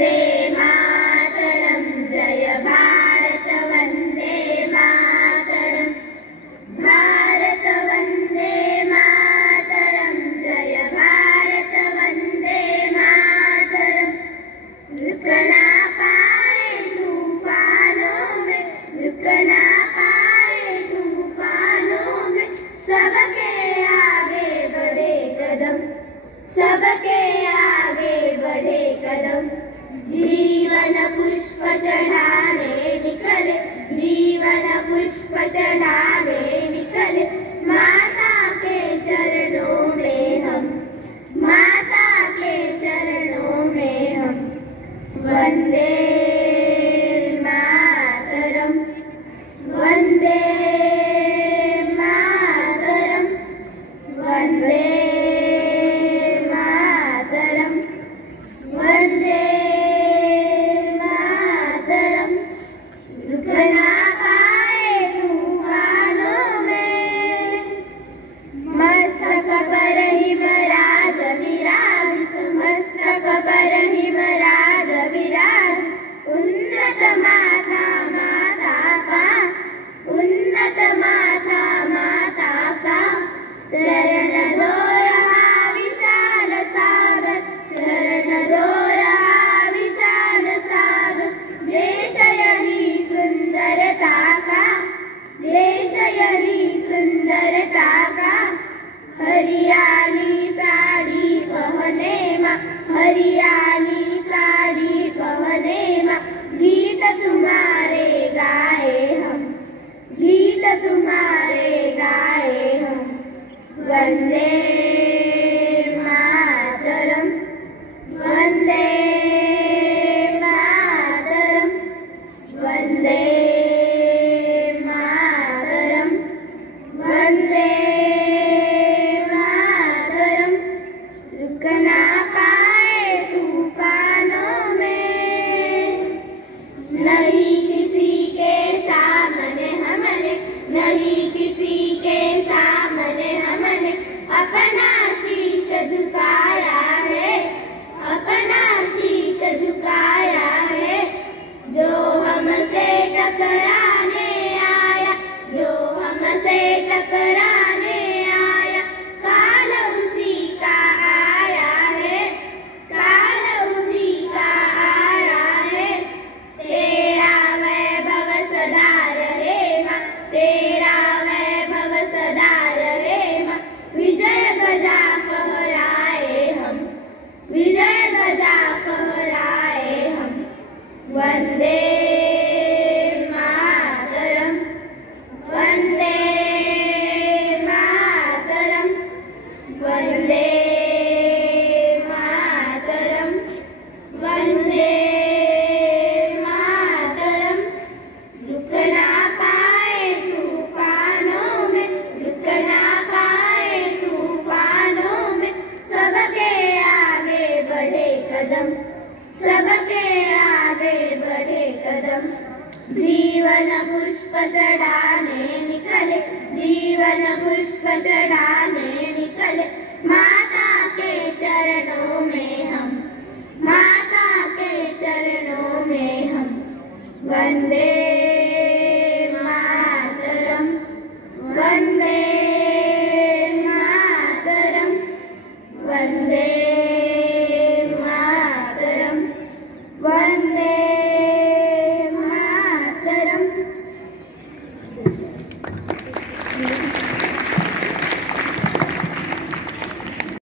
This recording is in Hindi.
मातरम जय भारत वंदे मातरम, भारत वंदे मातरम जय भारत वंदे मातरम। रुकना पाए तूफानों में, रुकना पाए तूफानों में, सबके आगे बढ़े कदम, सबके आगे बढ़े कदम। जीवन पुष्प चढ़ाने निकले, जीवन पुष्प चढ़ाने निकले, माता के चरणों में हम, माता के चरणों में हम। वंदे मातरम, वंदे मातरम, वंदे मातरम, वंदे मातरम। रुकना पाए तूफानों में, मस्तक पर हिमराज विराजित, मस्तक पर हिमराज विराज। उन्नत माथा माता का, उन्नत माथा माता का। चरण दो रहा विशाल सागर, चरण दो रहा विशाल सागर। देश यही सुंदरता का, देश यही सुंदरता का। हरियाली साड़ी पहने माँ, हरियाली साड़ी पहने माँ। गीत तुम्हारे गाए हम, गीत तुम्हारे गाए हम। वंदे मातरम, वंदे मातरम, वंदे मातरम, वंदे मातरम। रुकना पाए तूफानों में, नहीं किसी के सामने हमने, नहीं किसी के सामने हमने अपना शीश झुकाया है, अपना शीश झुकाया है। जो हमसे टकराने आया, जो हमसे टकराने आया, काल उसी का आया है, काल उसी का आया है। तेरा वैभव सदा रहे माँ, तेरा वैभव सदा रहे माँ। विजय ध्वजा फहराए हम, विजय ध्वजा फहराए हम। वंदे मातरम, वंदे मातरम, वंदे मातरम, वंदे मातरम। रुकना पाए तूफानों में, रुकना पाए तूफानों में, सबके आगे बढ़े कदम, सबके आगे बढ़े कदम। जीवन पुष्प चढ़ाने निकले, जीवन पुष्प चढ़ाने निकले, माता के चरणों में हम, माता के चरणों में हम। वंदे